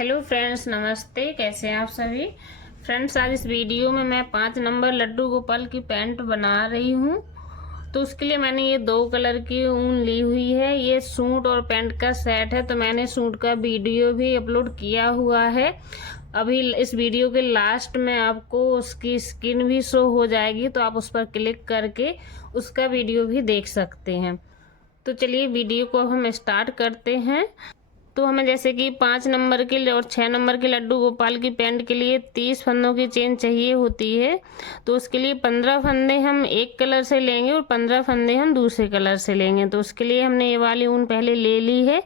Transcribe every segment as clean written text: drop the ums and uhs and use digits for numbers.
Hello friends, नमस्ते। कैसे हैं आप सभी फ्रेंड्स। आज इस वीडियो में मैं 5 नंबर लड्डू गोपाल की पैंट बना रही हूँ। तो उसके लिए मैंने ये 2 कलर की ऊन ली हुई है। ये सूट और पैंट का सेट है, तो मैंने सूट का वीडियो भी अपलोड किया हुआ है। अभी इस वीडियो के लास्ट में आपको उसकी स्क्रीन भी शो हो जाएगी, तो आप उस पर क्लिक करके उसका वीडियो भी देख सकते हैं। तो चलिए वीडियो को अब हम स्टार्ट करते हैं। तो हमें जैसे कि 5 नंबर के और 6 नंबर के लड्डू गोपाल की पैंट के लिए 30 फंदों की चेन चाहिए होती है। तो उसके लिए 15 फंदे हम एक कलर से लेंगे और 15 फंदे हम दूसरे कलर से लेंगे। तो उसके लिए हमने ये वाली ऊन पहले ले ली है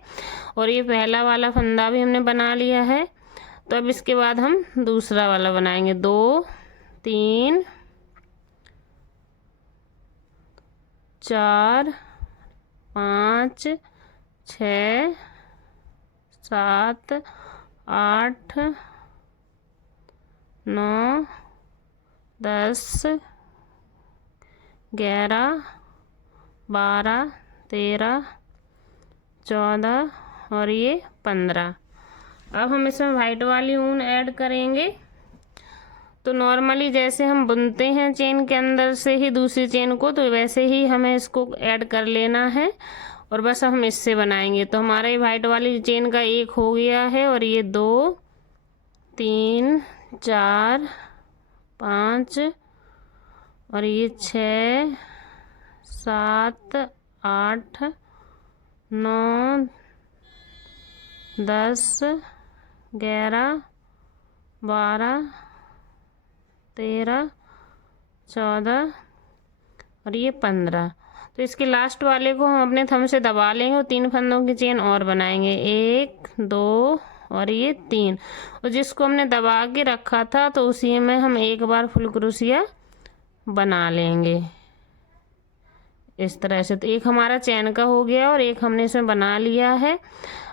और ये पहला वाला फंदा भी हमने बना लिया है। तो अब इसके बाद हम दूसरा वाला बनाएंगे। 2 3 4 5 6 7 8 9 10 11 12 13 14 और ये 15। अब हम इसमें वाइट वाली ऊन ऐड करेंगे। तो नॉर्मली जैसे हम बुनते हैं चेन के अंदर से ही दूसरी चेन को, तो वैसे ही हमें इसको ऐड कर लेना है और बस हम इससे बनाएंगे। तो हमारा ये वाइट वाली चेन का एक हो गया है और ये 2 3 4 5 और ये 6 7 8 9 10 11 12 13 14 और ये 15। तो इसके लास्ट वाले को हम अपने थंब से दबा लेंगे और 3 फंदों की चेन और बनाएंगे। 1 2 और ये 3। और जिसको हमने दबा के रखा था तो उसी में हम एक बार फुल क्रोशिया बना लेंगे इस तरह से। तो एक हमारा चैन का हो गया और एक हमने इसमें बना लिया है।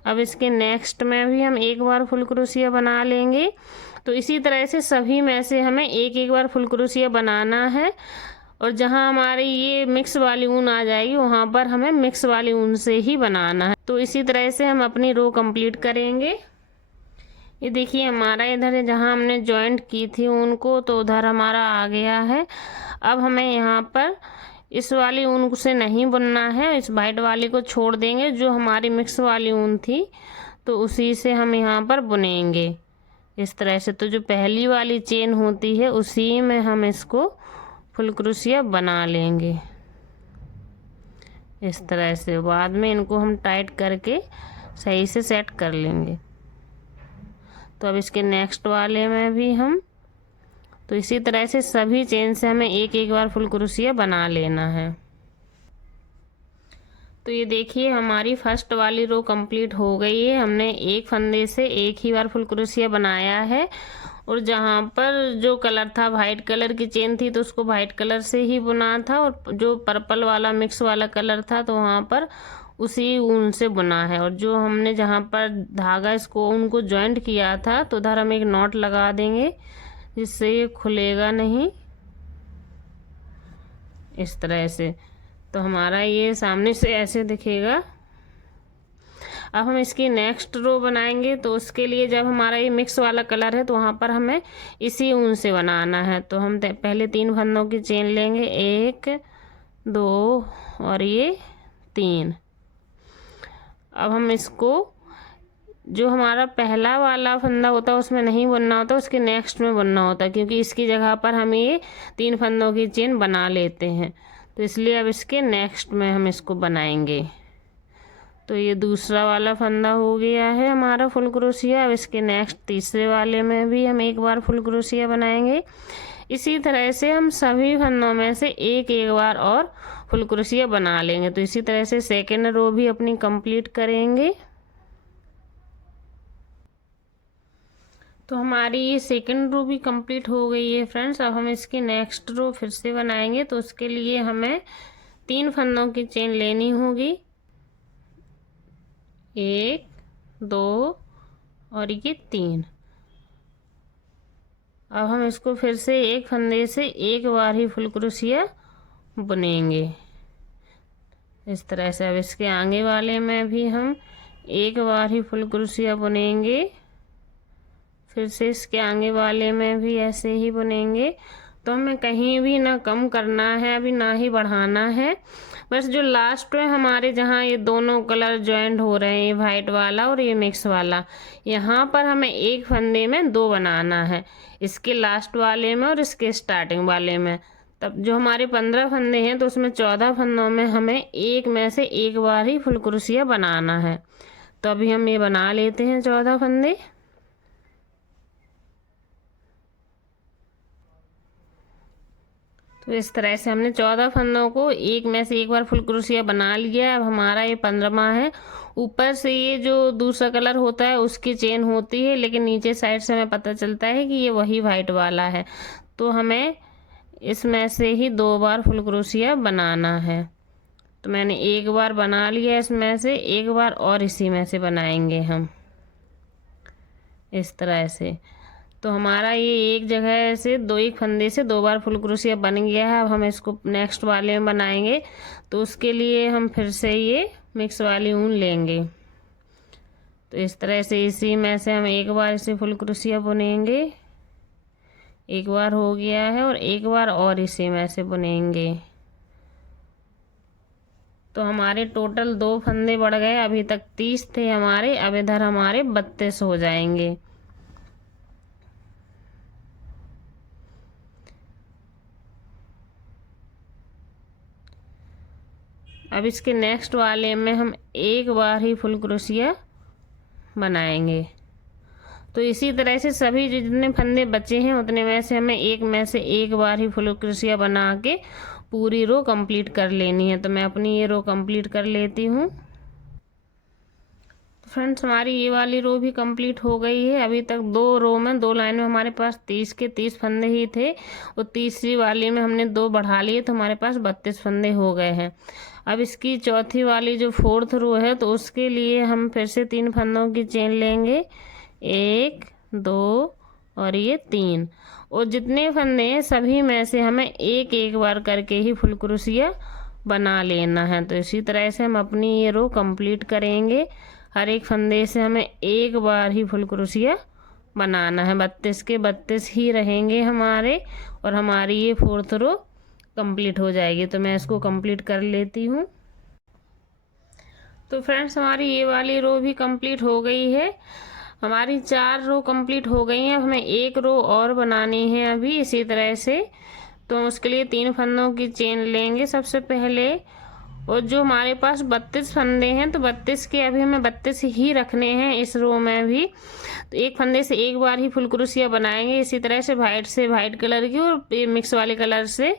अब इसके नेक्स्ट में भी हम एक बार फुल क्रोशिया बना लेंगे। तो इसी तरह से सभी में से हमें एक एक बार फुल क्रोशिया बनाना है और जहां हमारी ये मिक्स वाली ऊन आ जाएगी वहां पर हमें मिक्स वाली ऊन से ही बनाना है। तो इसी तरह से हम अपनी रो कंप्लीट करेंगे। ये देखिए हमारा इधर जहां हमने जॉइंट की थी ऊन को, तो उधर हमारा आ गया है। अब हमें यहाँ पर इस वाली ऊन से नहीं बुनना है, इस वाइट वाली को छोड़ देंगे। जो हमारी मिक्स वाली ऊन थी तो उसी से हम यहाँ पर बुनेंगे इस तरह से। तो जो पहली वाली चेन होती है उसी में हम इसको फुल क्रोशिया बना लेंगे इस तरह से। बाद में इनको हम टाइट करके सही से सेट कर लेंगे। तो अब इसके नेक्स्ट वाले में भी हम तो इसी तरह से सभी चेन से हमें एक एक बार फुल क्रोशिया बना लेना है। तो ये देखिए हमारी फर्स्ट वाली रो कंप्लीट हो गई है। हमने एक फंदे से एक ही बार फुल क्रोशिया बनाया है और जहाँ पर जो कलर था वाइट कलर की चेन थी तो उसको वाइट कलर से ही बुना था और जो पर्पल वाला मिक्स वाला कलर था तो वहाँ पर उसी ऊन से बुना है। और जो हमने जहाँ पर धागा इसको ऊन को जॉइंट किया था तो उधर हम एक नॉट लगा देंगे जिससे ये खुलेगा नहीं इस तरह से। तो हमारा ये सामने से ऐसे दिखेगा। अब हम इसकी नेक्स्ट रो बनाएंगे। तो उसके लिए जब हमारा ये मिक्स वाला कलर है तो वहाँ पर हमें इसी ऊन से बनाना है। तो हम पहले 3 फंदों की चेन लेंगे, 1 2 और ये 3। अब हम इसको जो हमारा पहला वाला फंदा होता है उसमें नहीं बुनना होता, उसके नेक्स्ट में बुनना होता है, क्योंकि इसकी जगह पर हम ये 3 फंदों की चेन बना लेते हैं। तो इसलिए अब इसके नेक्स्ट में हम इसको बनाएंगे। तो ये दूसरा वाला फंदा हो गया है हमारा फुल क्रोशिया। अब इसके नेक्स्ट तीसरे वाले में भी हम एक बार फुल क्रोशिया बनाएंगे। इसी तरह से हम सभी फंदों में से एक एक बार और फुल क्रोशिया बना लेंगे। तो इसी तरह से सेकेंड रो भी अपनी कंप्लीट करेंगे। तो हमारी ये सेकंड रो भी कंप्लीट हो गई है फ्रेंड्स। अब हम इसकी नेक्स्ट रो फिर से बनाएंगे। तो उसके लिए हमें 3 फंदों की चेन लेनी होगी, 1 2 और ये 3। अब हम इसको फिर से एक फंदे से एक बार ही फुल क्रोशिया बुनेंगे इस तरह से। अब इसके आगे वाले में भी हम एक बार ही फुल क्रोशिया बुनेंगे फिर से इसके आगे वाले में भी ऐसे ही बुनेंगे। तो हमें कहीं भी ना कम करना है अभी, ना ही बढ़ाना है। बस जो लास्ट में हमारे जहाँ ये दोनों कलर ज्वाइंट हो रहे हैं, ये वाइट वाला और ये मिक्स वाला, यहाँ पर हमें एक फंदे में 2 बनाना है, इसके लास्ट वाले में और इसके स्टार्टिंग वाले में। तब जो हमारे 15 फंदे हैं तो उसमें 14 फंदों में हमें एक में से एक बार ही फुल क्रोशिया बनाना है। तो अभी हम ये बना लेते हैं 14 फंदे। तो इस तरह से हमने 14 फंदों को एक में से एक बार फुल क्रोशिया बना लिया। अब हमारा ये 15वां है। ऊपर से ये जो दूसरा कलर होता है उसकी चेन होती है, लेकिन नीचे साइड से हमें पता चलता है कि ये वही वाइट वाला है। तो हमें इसमें से ही 2 बार फुल क्रोशिया बनाना है। तो मैंने एक बार बना लिया, इसमें से एक बार और इसी में से बनाएंगे हम इस तरह से। तो हमारा ये एक जगह से एक फंदे से 2 बार फुल क्रोशिया बन गया है। अब हम इसको नेक्स्ट वाले में बनाएंगे, तो उसके लिए हम फिर से ये मिक्स वाली ऊन लेंगे। तो इस तरह से इसी में से हम एक बार इसे फुल क्रोशिया बुनेंगे, एक बार हो गया है, और एक बार और इसी में से बुनेंगे। तो हमारे टोटल 2 फंदे बढ़ गए। अभी तक 30 थे हमारे, अब इधर हमारे 32 हो जाएंगे। अब इसके नेक्स्ट वाले में हम एक बार ही फुल क्रोशिया बनाएंगे। तो इसी तरह से सभी जितने फंदे बचे हैं उतने में से हमें एक में से एक बार ही फुल क्रोशिया बना के पूरी रो कंप्लीट कर लेनी है। तो मैं अपनी ये रो कंप्लीट कर लेती हूँ। तो फ्रेंड्स, हमारी ये वाली रो भी कंप्लीट हो गई है। अभी तक 2 रो में 2 लाइन में हमारे पास 30 के 30 फंदे ही थे, और तीसरी वाली में हमने 2 बढ़ा लिए, तो हमारे पास 32 फंदे हो गए हैं। अब इसकी चौथी वाली जो 4th रो है, तो उसके लिए हम फिर से 3 फंदों की चेन लेंगे, 1 2 और ये 3, और जितने फंदे हैं सभी में से हमें एक एक बार करके ही फुल क्रोशिया बना लेना है। तो इसी तरह से हम अपनी ये रो कंप्लीट करेंगे। हर एक फंदे से हमें एक बार ही फुल क्रोशिया बनाना है। 32 के 32 ही रहेंगे हमारे, और हमारी ये 4th रो कंप्लीट हो जाएगी। तो मैं इसको कंप्लीट कर लेती हूँ। तो फ्रेंड्स, हमारी ये वाली रो भी कंप्लीट हो गई है। हमारी 4 रो कंप्लीट हो गई हैं। अब हमें एक रो और बनानी है अभी इसी तरह से। तो उसके लिए 3 फंदों की चेन लेंगे सबसे पहले, और जो हमारे पास 32 फंदे हैं, तो 32 के अभी हमें 32 ही रखने हैं इस रो में भी। तो एक फंदे से एक बार ही फुल क्रोशिया बनाएंगे इसी तरह से, वाइट से वाइट कलर की और मिक्स वाले कलर से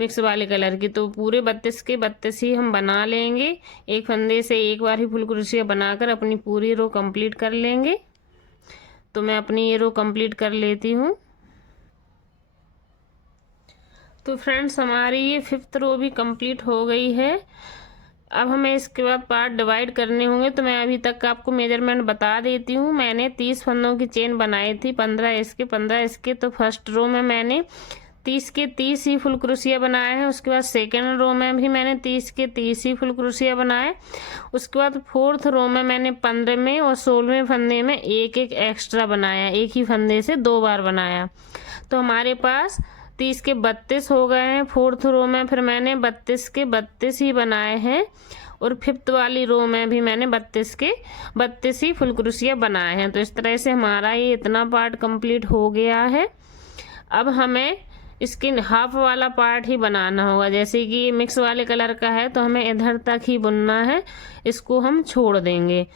मिक्स वाले कलर की। तो पूरे 32 के 32 ही हम बना लेंगे। एक फंदे से एक बार ही फुल क्रोशिया बनाकर अपनी पूरी रो कंप्लीट कर लेंगे। तो मैं अपनी ये रो कंप्लीट कर लेती हूँ। तो फ्रेंड्स, हमारी ये 5th रो भी कंप्लीट हो गई है। अब हमें इसके बाद पार्ट डिवाइड करने होंगे। तो मैं अभी तक आपको मेजरमेंट बता देती हूँ। मैंने 30 फंदों की चेन बनाई थी, 15 इसके 15 इसके। तो फर्स्ट रो में मैंने 30 के 30 ही फुल क्रोशिया बनाए हैं। उसके बाद सेकेंड रो में भी मैंने 30 के 30 ही फुल क्रोशिया बनाए। उसके बाद 4th रो में मैंने 15वें और 16वें फंदे में एक एक एक्स्ट्रा बनाया, एक ही फंदे से 2 बार बनाया। तो हमारे पास 30 के 32 हो गए हैं। 4th रो में फिर मैंने 32 के 32 ही बनाए हैं, और 5th वाली रो में भी मैंने 32 के 32 ही फुल क्रोशिया बनाए हैं। तो इस तरह से हमारा ये इतना पार्ट कंप्लीट हो गया है। अब हमें इसके हाफ वाला पार्ट ही बनाना होगा। जैसे कि ये मिक्स वाले कलर का है, तो हमें इधर तक ही बुनना है, इसको हम छोड़ देंगे।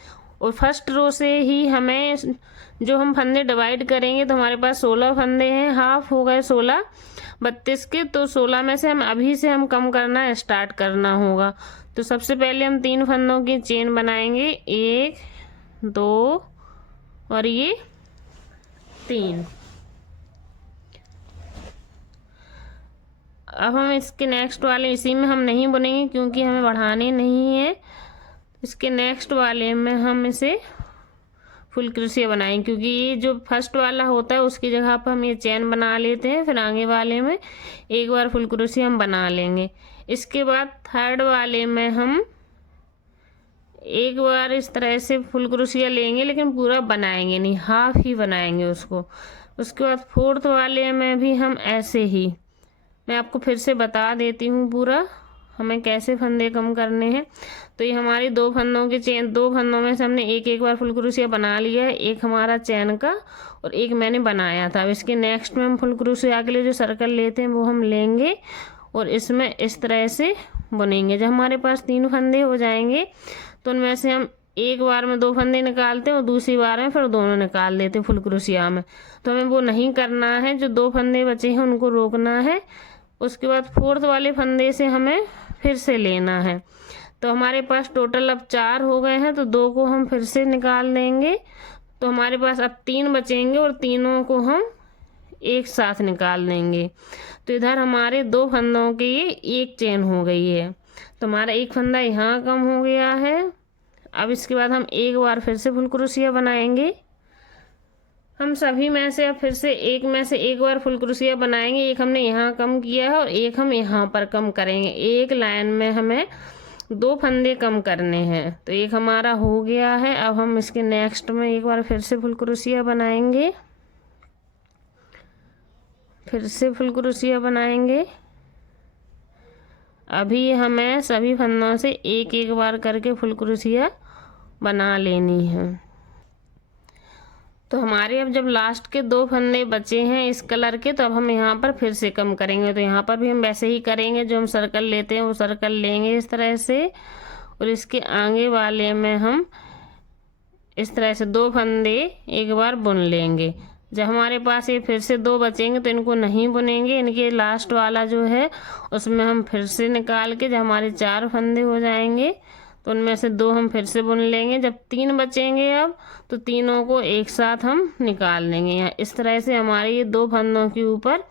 और फर्स्ट रो से ही हमें जो हम फंदे डिवाइड करेंगे, तो हमारे पास 16 फंदे हैं, हाफ हो गए 16 32 के। तो 16 में से हम अभी से हम कम करना स्टार्ट करना होगा। तो सबसे पहले हम 3 फंदों की चेन बनाएंगे, 1 2 और ये 3। अब हम इसके नेक्स्ट वाले इसी में हम नहीं बुनेंगे, क्योंकि हमें बढ़ाने नहीं है। इसके नेक्स्ट वाले में हम इसे फुल क्रोशिया बनाएंगे, क्योंकि ये जो फर्स्ट वाला होता है उसकी जगह पर हम ये चेन बना लेते हैं। फिर आगे वाले में एक बार फुल क्रोशिया हम बना लेंगे। इसके बाद 3rd वाले में हम एक बार इस तरह से फुल क्रोशिया लेंगे, लेकिन पूरा बनाएंगे नहीं, हाफ ही बनाएंगे उसको। उसके बाद फोर्थ वाले में भी हम ऐसे ही, मैं आपको फिर से बता देती हूँ पूरा हमें कैसे फंदे कम करने हैं। तो ये हमारी दो फंदों की चेन, दो फंदों में से हमने एक एक बार फुल क्रोशिया बना लिया है, एक हमारा चैन का और एक मैंने बनाया था। अब इसके नेक्स्ट में हम फुल क्रोशिया के लिए जो सर्कल लेते हैं वो हम लेंगे और इसमें इस तरह से बुनेंगे। जब हमारे पास 3 फंदे हो जाएंगे तो उनमें से हम एक बार में 2 फंदे निकालते हैं और दूसरी बार में फिर दोनों निकाल देते हैं फुल क्रोशिया में। तो हमें वो नहीं करना है, जो 2 फंदे बचे हैं उनको रोकना है। उसके बाद फोर्थ वाले फंदे से हमें फिर से लेना है। तो हमारे पास टोटल अब 4 हो गए हैं, तो 2 को हम फिर से निकाल देंगे। तो हमारे पास अब 3 बचेंगे और तीनों को हम एक साथ निकाल देंगे। तो इधर हमारे 2 फंदों की एक चेन हो गई है। तो हमारा एक फंदा यहाँ कम हो गया है। अब इसके बाद हम एक बार फिर से फुल क्रोशिया बनाएंगे। हम सभी में से अब फिर से एक बार फुल क्रोशिया बनाएंगे। एक हमने यहाँ कम किया है और एक हम यहाँ पर कम करेंगे। एक लाइन में हमें 2 फंदे कम करने हैं। तो एक हमारा हो गया है। अब हम इसके नेक्स्ट में एक बार फिर से फुल क्रोशिया बनाएंगे, फिर से फुल क्रोशिया बनाएंगे। अभी हमें सभी फंदों से एक एक बार करके फुल क्रोशिया बना लेनी है। तो हमारे अब जब लास्ट के 2 फंदे बचे हैं इस कलर के, तो अब हम यहाँ पर फिर से कम करेंगे। तो यहाँ पर भी हम वैसे ही करेंगे, जो हम सर्कल लेते हैं वो सर्कल लेंगे इस तरह से और इसके आगे वाले में हम इस तरह से 2 फंदे एक बार बुन लेंगे। जब हमारे पास ये फिर से 2 बचेंगे तो इनको नहीं बुनेंगे, इनके लास्ट वाला जो है उसमें हम फिर से निकाल के, जब हमारे 4 फंदे हो जाएंगे तो उनमें से 2 हम फिर से बुन लेंगे। जब 3 बचेंगे अब, तो तीनों को एक साथ हम निकाल लेंगे। यहाँ इस तरह से हमारे ये 2 फंदों के ऊपर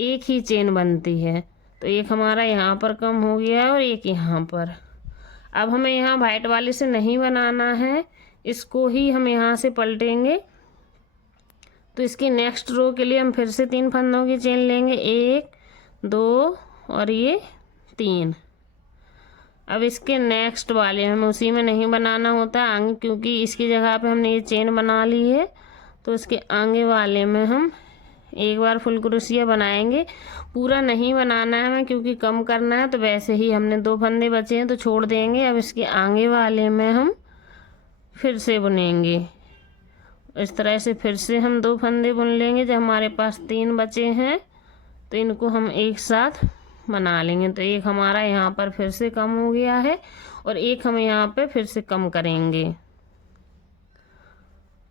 एक ही चेन बनती है। तो एक हमारा यहाँ पर कम हो गया है और एक यहाँ पर। अब हमें यहाँ वाइट वाले से नहीं बनाना है, इसको ही हम यहाँ से पलटेंगे। तो इसकी नेक्स्ट रो के लिए हम फिर से 3 फंदों की चेन लेंगे, 1 2 और ये 3। अब इसके नेक्स्ट वाले हमें उसी में नहीं बनाना होता आगे, क्योंकि इसकी जगह पे हमने ये चेन बना ली है। तो इसके आगे वाले में हम एक बार फुल क्रोशिया बनाएंगे। पूरा नहीं बनाना है हमें, क्योंकि कम करना है। तो वैसे ही हमने 2 फंदे बचे हैं तो छोड़ देंगे। अब इसके आगे वाले में हम फिर से बुनेंगे इस तरह से। फिर से हम 2 फंदे बुन लेंगे। जब हमारे पास 3 बचे हैं तो इनको हम एक साथ बना लेंगे। तो एक हमारा यहाँ पर फिर से कम हो गया है और एक हम यहाँ पे फिर से कम करेंगे।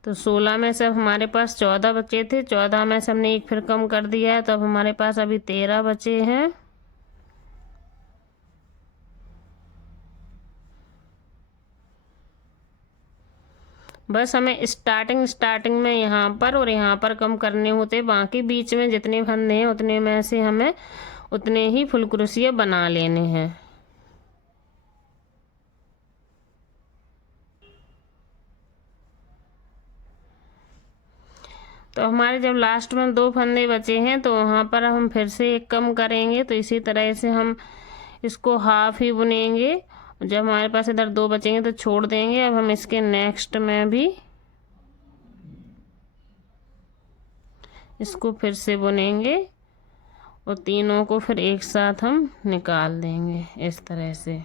तो 16 में से अब हमारे पास 14 बचे थे, 14 में से हमने एक फिर कम कर दिया है। तो अब हमारे पास अभी 13 बचे हैं। बस हमें स्टार्टिंग में यहाँ पर और यहाँ पर कम करने होते, बाकी बीच में जितने फंदे हैं उतने में से हमें उतने ही फुल क्रोशिया बना लेने हैं। तो हमारे जब लास्ट में 2 फंदे बचे हैं तो वहाँ पर हम फिर से एक कम करेंगे। तो इसी तरह से हम इसको हाफ ही बुनेंगे। जब हमारे पास इधर 2 बचेंगे तो छोड़ देंगे। अब हम इसके नेक्स्ट में भी इसको फिर से बुनेंगे और तीनों को फिर एक साथ हम निकाल देंगे इस तरह से।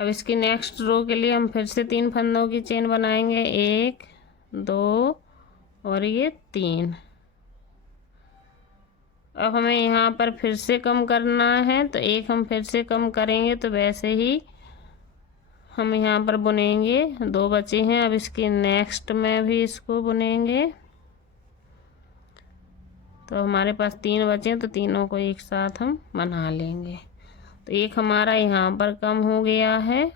अब इसकी नेक्स्ट रो के लिए हम फिर से 3 फंदों की चेन बनाएंगे, 1 2 और ये 3। अब हमें यहाँ पर फिर से कम करना है, तो एक हम फिर से कम करेंगे। तो वैसे ही हम यहाँ पर बुनेंगे, 2 बचे हैं। अब इसके नेक्स्ट में भी इसको बुनेंगे। तो हमारे पास 3 बचे हैं, तो तीनों को एक साथ हम बना लेंगे। तो एक हमारा यहाँ पर कम हो गया है।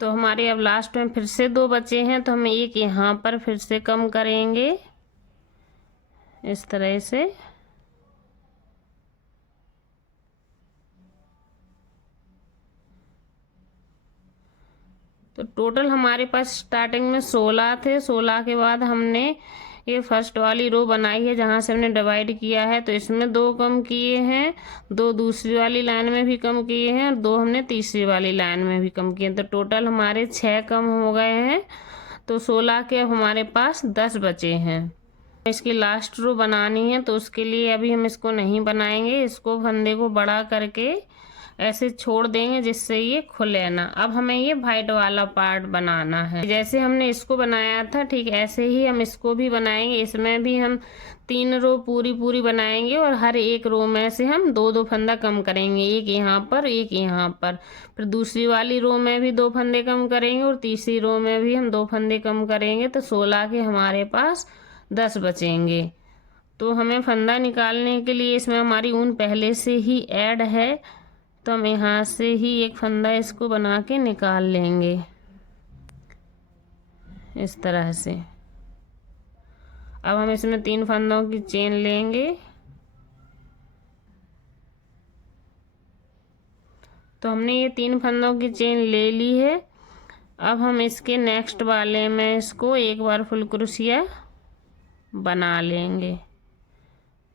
तो हमारे अब लास्ट में फिर से 2 बचे हैं, तो हम एक यहाँ पर फिर से कम करेंगे इस तरह से। तो टोटल हमारे पास स्टार्टिंग में 16 थे। 16 के बाद हमने ये फर्स्ट वाली रो बनाई है जहाँ से हमने डिवाइड किया है, तो इसमें 2 कम किए हैं, 2 दूसरी वाली लाइन में भी कम किए हैं और 2 हमने तीसरी वाली लाइन में भी कम किए, तो टोटल हमारे 6 कम हो गए हैं। तो 16 के अब हमारे पास 10 बचे हैं। इसकी लास्ट रो बनानी है, तो उसके लिए अभी हम इसको नहीं बनाएंगे, इसको फंदे को बड़ा करके ऐसे छोड़ देंगे जिससे ये खुले ना। अब हमें ये वाइट वाला पार्ट बनाना है। जैसे हमने इसको बनाया था ठीक ऐसे ही हम इसको भी बनाएंगे। इसमें भी हम 3 रो पूरी बनाएंगे और हर एक रो में से हम 2-2 फंदा कम करेंगे, एक यहाँ पर एक यहाँ पर। फिर दूसरी वाली रो में भी 2 फंदे कम करेंगे और तीसरी रो में भी हम 2 फंदे कम करेंगे, तो 16 के हमारे पास 10 बचेंगे। तो हमें फंदा निकालने के लिए इसमें हमारी ऊन पहले से ही ऐड है, तो हम यहाँ से ही एक फंदा इसको बना के निकाल लेंगे इस तरह से। अब हम इसमें 3 फंदों की चेन लेंगे, तो हमने ये 3 फंदों की चेन ले ली है। अब हम इसके नेक्स्ट वाले में इसको एक बार फुल क्रोशिया बना लेंगे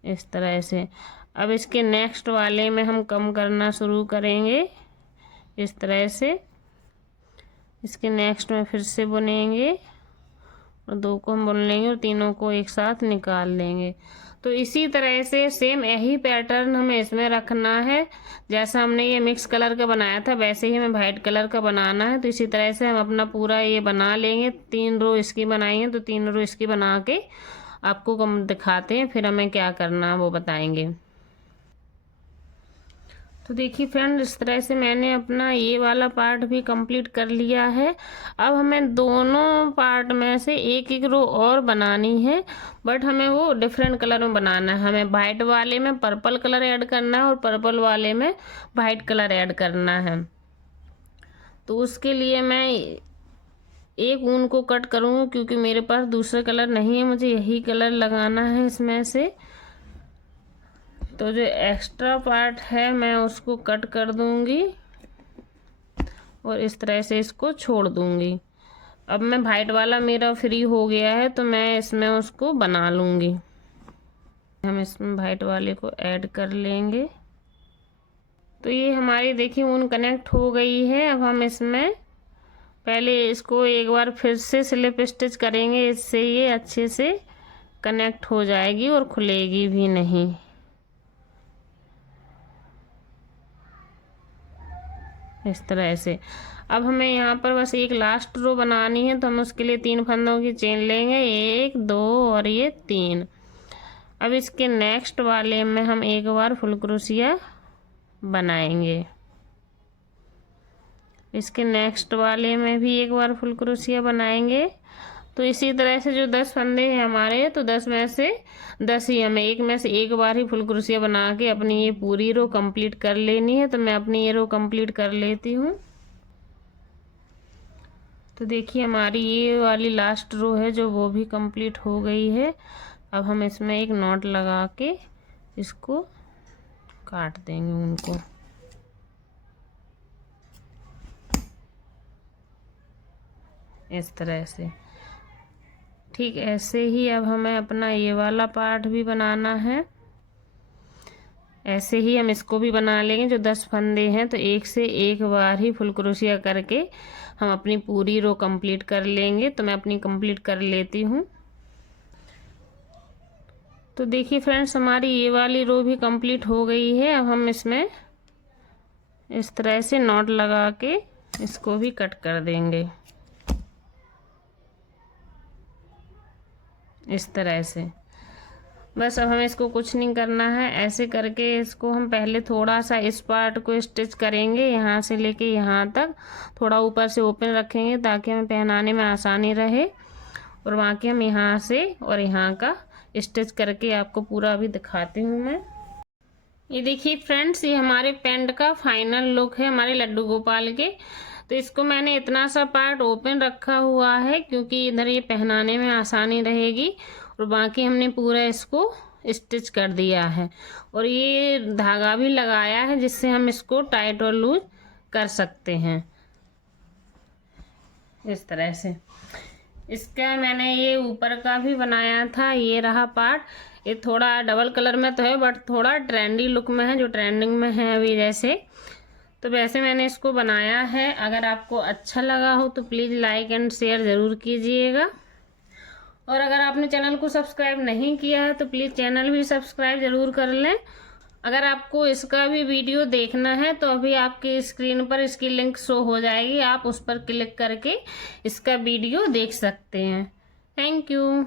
इस तरह से। अब इसके नेक्स्ट वाले में हम कम करना शुरू करेंगे इस तरह से। इसके नेक्स्ट में फिर से बुनेंगे और 2 को हम बुन लेंगे और तीनों को एक साथ निकाल लेंगे। तो इसी तरह से सेम यही पैटर्न हमें इसमें रखना है। जैसा हमने ये मिक्स कलर का बनाया था वैसे ही हमें वाइट कलर का बनाना है। तो इसी तरह से हम अपना पूरा ये बना लेंगे। 3 रो इसकी बनाई है, तो 3 रो इसकी बना के आपको कम दिखाते हैं, फिर हमें क्या करना है वो बताएंगे। तो देखिए फ्रेंड, इस तरह से मैंने अपना ये वाला पार्ट भी कंप्लीट कर लिया है। अब हमें दोनों पार्ट में से एक एक रो और बनानी है, बट हमें वो डिफरेंट कलर में बनाना है। हमें वाइट वाले में पर्पल कलर ऐड करना है और पर्पल वाले में वाइट कलर ऐड करना है। तो उसके लिए मैं एक ऊन को कट करूँगी क्योंकि मेरे पास दूसरा कलर नहीं है, मुझे यही कलर लगाना है इसमें से। तो जो एक्स्ट्रा पार्ट है मैं उसको कट कर दूंगी और इस तरह से इसको छोड़ दूंगी। अब मैं वाइट वाला मेरा फ्री हो गया है, तो मैं इसमें उसको बना लूंगी। हम इसमें वाइट वाले को ऐड कर लेंगे। तो ये हमारी देखिए ऊन कनेक्ट हो गई है। अब हम इसमें पहले इसको एक बार फिर से स्लिप स्टिच करेंगे, इससे ये अच्छे से कनेक्ट हो जाएगी और खुलेगी भी नहीं। इस तरह से अब हमें यहाँ पर बस एक लास्ट रो बनानी है, तो हम उसके लिए 3 फंदों की चेन लेंगे, 1 2 और ये 3। अब इसके नेक्स्ट वाले में हम एक बार फुल क्रोशिया बनाएंगे। इसके नेक्स्ट वाले में भी एक बार फुल क्रोशिया बनाएंगे। तो इसी तरह से जो 10 फंदे हैं हमारे, तो 10 में से 10 ही हमें एक में से एक बार ही फुल क्रोशिया बना के अपनी ये पूरी रो कंप्लीट कर लेनी है। तो मैं अपनी ये रो कंप्लीट कर लेती हूँ। तो देखिए हमारी ये वाली लास्ट रो है जो वो भी कंप्लीट हो गई है। अब हम इसमें एक नॉट लगा के इसको काट देंगे उनको। इस तरह से ठीक ऐसे ही अब हमें अपना ये वाला पार्ट भी बनाना है। ऐसे ही हम इसको भी बना लेंगे। जो 10 फंदे हैं तो एक से एक बार ही फुल क्रोशिया करके हम अपनी पूरी रो कंप्लीट कर लेंगे। तो मैं अपनी कंप्लीट कर लेती हूँ। तो देखिए फ्रेंड्स, हमारी ये वाली रो भी कंप्लीट हो गई है। अब हम इसमें इस तरह से नॉट लगा के इसको भी कट कर देंगे इस तरह से। बस अब हमें इसको कुछ नहीं करना है। ऐसे करके इसको हम पहले थोड़ा सा इस पार्ट को स्टिच करेंगे, यहाँ से लेके यहाँ तक थोड़ा ऊपर से ओपन रखेंगे ताकि हमें पहनाने में आसानी रहे। और बाकी हम यहाँ से और यहाँ का स्टिच करके आपको पूरा अभी दिखाती हूँ मैं। ये देखिए फ्रेंड्स, ये हमारे पैंट का फाइनल लुक है हमारे लड्डू गोपाल के। तो इसको मैंने इतना सा पार्ट ओपन रखा हुआ है क्योंकि इधर ये पहनाने में आसानी रहेगी, और बाकी हमने पूरा इसको स्टिच कर दिया है। और ये धागा भी लगाया है जिससे हम इसको टाइट और लूज कर सकते हैं इस तरह से। इसका मैंने ये ऊपर का भी बनाया था, ये रहा पार्ट। ये थोड़ा डबल कलर में तो है बट थोड़ा ट्रेंडी लुक में है, जो ट्रेंडिंग में है अभी जैसे, तो वैसे मैंने इसको बनाया है। अगर आपको अच्छा लगा हो तो प्लीज़ लाइक एंड शेयर ज़रूर कीजिएगा, और अगर आपने चैनल को सब्सक्राइब नहीं किया है तो प्लीज़ चैनल भी सब्सक्राइब ज़रूर कर लें। अगर आपको इसका भी वीडियो देखना है तो अभी आपकी स्क्रीन पर इसकी लिंक शो हो जाएगी, आप उस पर क्लिक करके इसका वीडियो देख सकते हैं। Thank you.